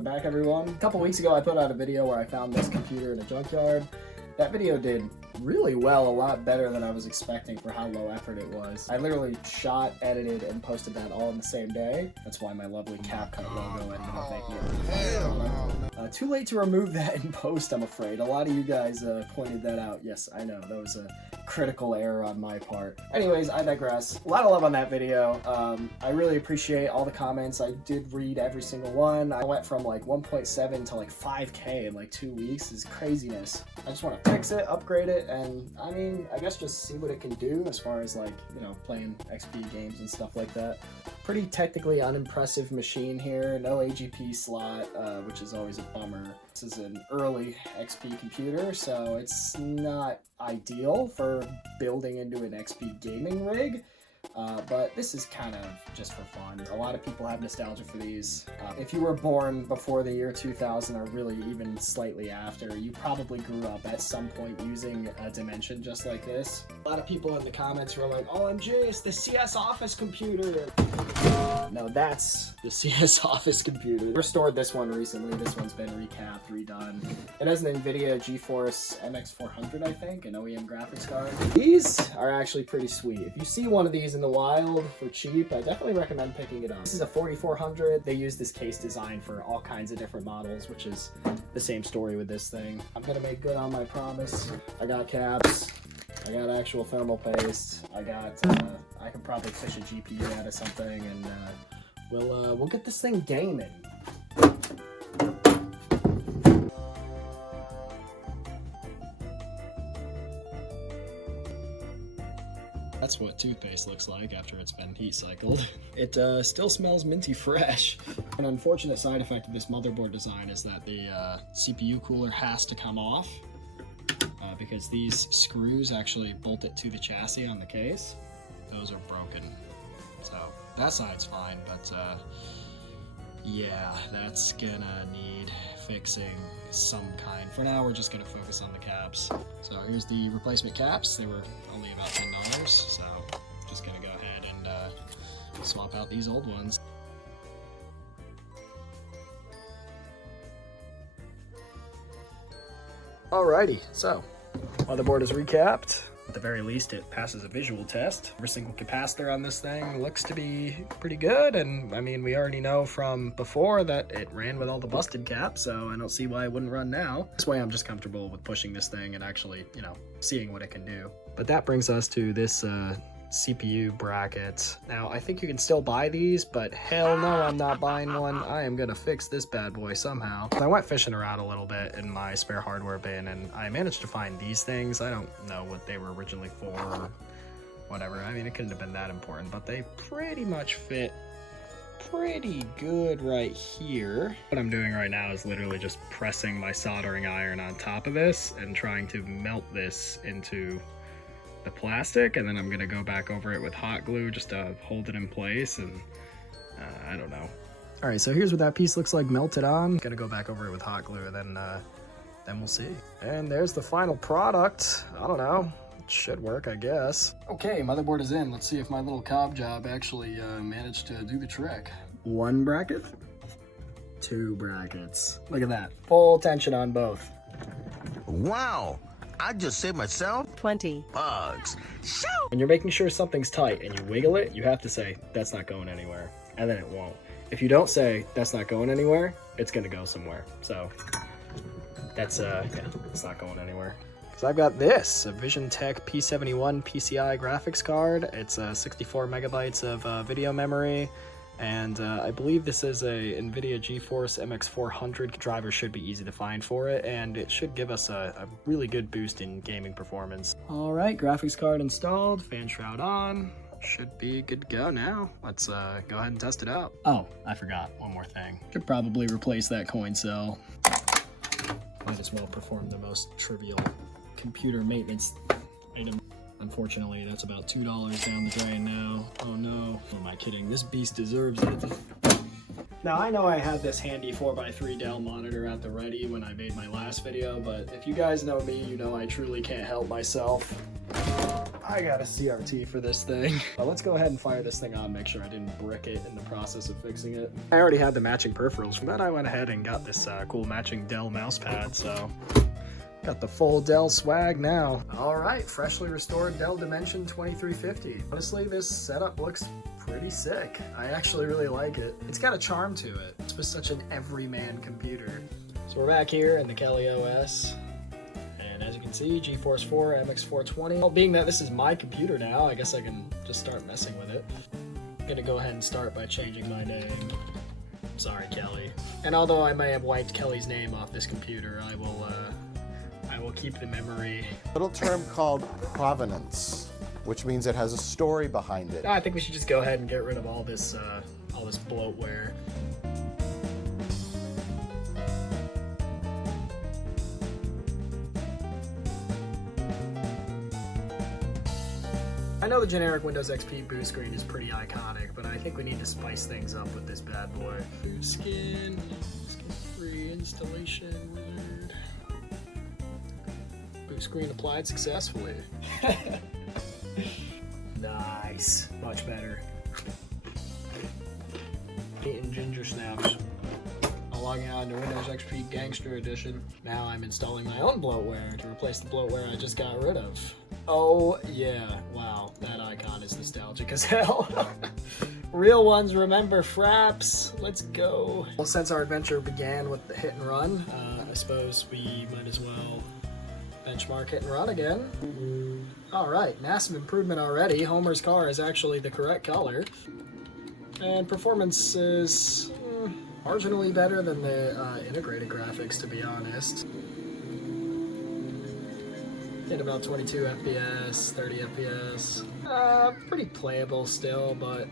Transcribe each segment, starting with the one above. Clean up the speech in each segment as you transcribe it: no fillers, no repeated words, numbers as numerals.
welcome back everyone. A couple weeks ago I put out a video where I found this computer in a junkyard. That video did really well, a lot better than I was expecting for how low effort it was. I literally shot, edited, and posted that all in the same day. That's why my lovely CapCut logo ended up making it. Too late to remove that in post, I'm afraid. A lot of you guys pointed that out. Yes, I know, that was a critical error on my part. Anyways, I digress. A lot of love on that video. I really appreciate all the comments. I did read every single one. I went from like 1.7 to like 5K in like 2 weeks. It's craziness. I just want to fix it, upgrade it, and I mean, I guess just see what it can do as far as like, you know, playing XP games and stuff like that. Pretty technically unimpressive machine here. No AGP slot, which is always a bummer. This is an early XP computer, so it's not ideal for building into an XP gaming rig. But this is kind of just for fun. A lot of people have nostalgia for these. If you were born before the year 2000 or really even slightly after, you probably grew up at some point using a dimension just like this. A lot of people in the comments were like, OMG, it's the CS Office computer. No, that's the CS Office computer. Restored this one recently. This one's been recapped, redone. It has an NVIDIA GeForce MX400, I think, an OEM graphics card. These are actually pretty sweet. If you see one of these in the wild for cheap, I definitely recommend picking it up. This is a 4400. They use this case design for all kinds of different models, which is the same story with this thing. I'm gonna make good on my promise. I got caps. I got actual thermal paste. I can probably fish a GPU out of something, and we'll get this thing gaming. That's what toothpaste looks like after it's been heat cycled. It still smells minty fresh. An unfortunate side effect of this motherboard design is that the CPU cooler has to come off because these screws actually bolt it to the chassis on the case. Those are broken. So that side's fine, but yeah, that's gonna need fixing some kind. For now, we're just gonna focus on the caps. So here's the replacement caps. They were only about $10, so just gonna go ahead and swap out these old ones. Alrighty, so motherboard is recapped. At the very least, it passes a visual test. Every single capacitor on this thing looks to be pretty good, and I mean, we already know from before that it ran with all the busted caps, so I don't see why it wouldn't run now. This way I'm just comfortable with pushing this thing and actually, you know, seeing what it can do. But that brings us to this CPU bracket. Now, I think you can still buy these, but hell no, I'm not buying one. I am gonna fix this bad boy somehow. I went fishing around a little bit in my spare hardware bin, and I managed to find these things. I don't know what they were originally for or whatever. I mean, it couldn't have been that important, but they pretty much fit pretty good right here. What I'm doing right now is literally just pressing my soldering iron on top of this and trying to melt this into the plastic, and then I'm gonna go back over it with hot glue just to hold it in place, and I don't know. All right, so here's what that piece looks like melted on. Gonna go back over it with hot glue, and then we'll see. And there's the final product. I don't know, it should work, I guess. Okay, motherboard is in. Let's see if my little cob job actually managed to do the trick. One bracket, two brackets. Look at that, full tension on both. Wow. I just saved myself 20 bucks. Shoo! When you're making sure something's tight and you wiggle it, you have to say, that's not going anywhere, and then it won't. If you don't say, that's not going anywhere, it's gonna go somewhere. So that's, yeah, it's not going anywhere. So I've got this, a VisionTech P71 PCI graphics card. It's 64 megabytes of video memory. And I believe this is a NVIDIA GeForce MX400. Driver should be easy to find for it, and it should give us a really good boost in gaming performance. All right, graphics card installed, fan shroud on. Should be good to go now. Let's go ahead and test it out. Oh, I forgot one more thing. Should probably replace that coin cell. Might as well perform the most trivial computer maintenance item. Unfortunately, that's about $2 down the drain now. Oh no, who am I kidding? This beast deserves it. Now, I know I had this handy 4x3 Dell monitor at the ready when I made my last video, but if you guys know me, you know I truly can't help myself. I got a CRT for this thing. But let's go ahead and fire this thing on, make sure I didn't brick it in the process of fixing it. I already had the matching peripherals. For that, I went ahead and got this cool matching Dell mouse pad, so got the full Dell swag now. All right, freshly restored Dell Dimension 2350. Honestly, this setup looks pretty sick. I actually really like it. It's got a charm to it. It's just such an everyman computer. So we're back here in the Kali OS. And as you can see, GeForce 4 MX420. Well, being that this is my computer now, I guess I can just start messing with it. I'm gonna go ahead and start by changing my name. Sorry, Kelly. And although I may have wiped Kelly's name off this computer, I will keep the memory. A little term called provenance, which means it has a story behind it. I think we should just go ahead and get rid of all this bloatware. I know the generic Windows XP boot screen is pretty iconic, but I think we need to spice things up with this bad boy. Boot skin free installation wizard. Boot screen applied successfully. Nice, much better. Eating ginger snaps. I'm logging on to Windows XP Gangster Edition. Now I'm installing my own bloatware to replace the bloatware I just got rid of. Oh yeah, wow, that icon is nostalgic as hell. Real ones remember Fraps. Let's go. Well, since our adventure began with the hit and run, I suppose we might as well benchmark hit and run again. All right, massive improvement already. Homer's car is actually the correct color. And performance is marginally better than the integrated graphics, to be honest. Hit about 22 FPS, 30 FPS. Pretty playable still, but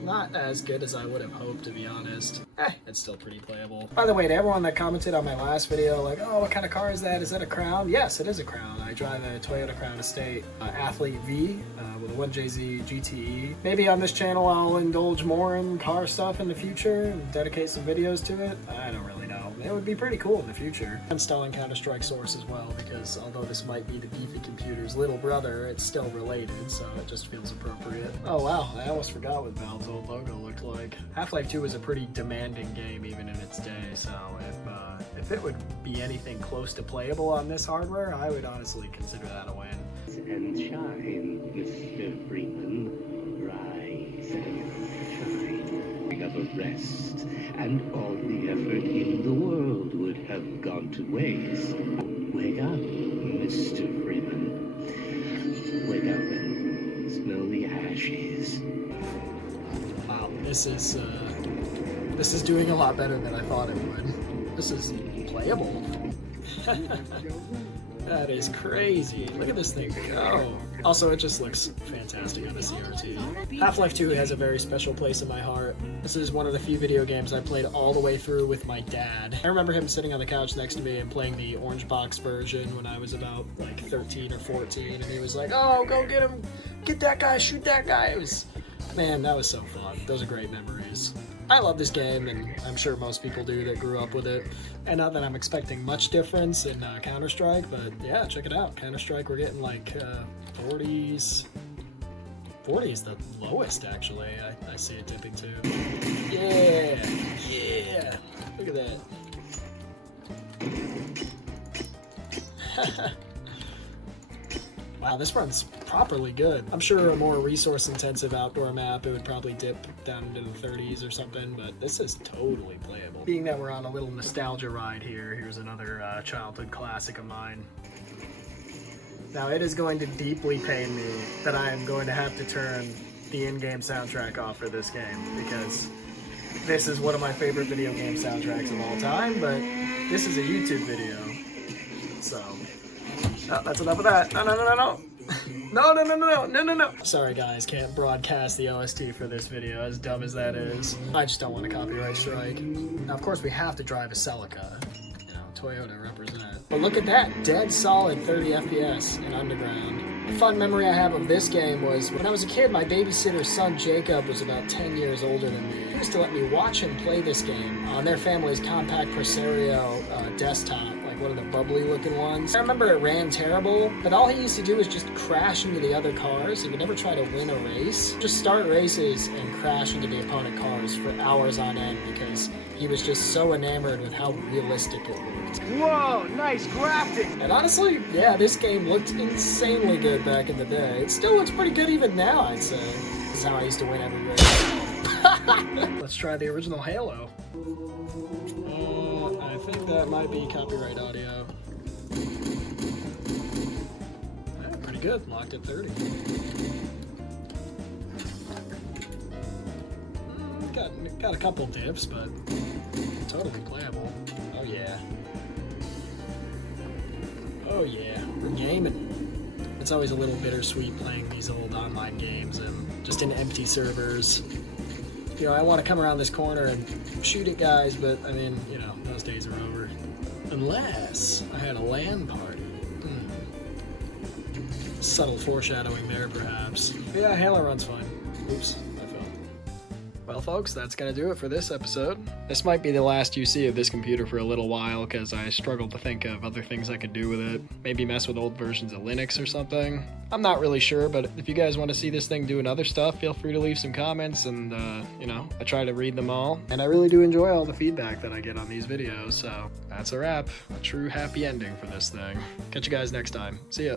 not as good as I would have hoped, to be honest. It's still pretty playable. By the way, to everyone that commented on my last video, like, oh, what kind of car is that? Is that a Crown? Yes, it is a Crown. I drive a Toyota Crown Estate Athlete V with a 1JZ GTE. Maybe on this channel I'll indulge more in car stuff in the future and dedicate some videos to it. I don't really know. It would be pretty cool in the future. I'm installing Counter-Strike Source as well, because although this might be the beefy computer's little brother, it's still related, so it just feels appropriate. Oh wow, I almost forgot what Valve's old logo looked like. Half-Life 2 was a pretty demanding game even in its day, so if it would be anything close to playable on this hardware, I would honestly consider that a win. And shine, Mr. Freeman. Rise and shine. Pick up a rest, and all the effort in the world would have gone to waste. Wake up, Mr. Freeman. Wake up and smell the ashes. Wow, this is doing a lot better than I thought it would. This is playable. That is crazy. Look at this thing go. Also, it just looks fantastic on a CRT. Half-Life 2 has a very special place in my heart. This is one of the few video games I played all the way through with my dad. I remember him sitting on the couch next to me and playing the orange box version when I was about like 13 or 14, and he was like, oh, go get him, get that guy, shoot that guy. It was, man, that was so fun. Those are great memories. I love this game, and I'm sure most people do that grew up with it. And not that I'm expecting much difference in Counter-Strike, but yeah, check it out. Counter-Strike, we're getting like 40s. 40 is the lowest, actually. I see it dipping too. Yeah, yeah. Look at that. Wow, this runs properly good. I'm sure a more resource-intensive outdoor map, it would probably dip down into the 30s or something, but this is totally playable. Being that we're on a little nostalgia ride here, here's another childhood classic of mine. Now, it is going to deeply pain me that I am going to have to turn the in-game soundtrack off for this game, because this is one of my favorite video game soundtracks of all time, but this is a YouTube video, so... Oh, that's enough of that. No. No. Sorry guys, can't broadcast the OST for this video, as dumb as that is. I just don't want a copyright strike. Now, of course, we have to drive a Celica. You know, Toyota represent. But look at that, dead solid 30 FPS in Underground. A fun memory I have of this game was when I was a kid, my babysitter's son Jacob was about 10 years older than me. He used to let me watch him play this game on their family's compact Presario desktop, like one of the bubbly looking ones. I remember it ran terrible, but all he used to do was just crash into the other cars. He would never try to win a race. Just start races and crash into the opponent cars for hours on end because he was just so enamored with how realistic it looked. Whoa, nice graphics! And honestly, yeah, this game looked insanely good back in the day. It still looks pretty good even now, I'd say. This is how I used to win every race. Let's try the original Halo. I think that might be copyright audio. Yeah, pretty good, locked at 30. Got a couple dips, but totally playable. Oh yeah. Oh yeah, we're gaming. It's always a little bittersweet playing these old online games and just in empty servers. You know, I want to come around this corner and shoot at guys, but I mean, you know, those days are over. Unless I had a LAN party. Subtle foreshadowing there, perhaps. But yeah, Halo runs fine. Oops, I fell. Well, folks, that's gonna do it for this episode. This might be the last you see of this computer for a little while, because I struggled to think of other things I could do with it. Maybe mess with old versions of Linux or something. I'm not really sure, but if you guys want to see this thing doing other stuff, feel free to leave some comments, and, you know, I try to read them all. And I really do enjoy all the feedback that I get on these videos, so that's a wrap. A true happy ending for this thing. Catch you guys next time. See ya.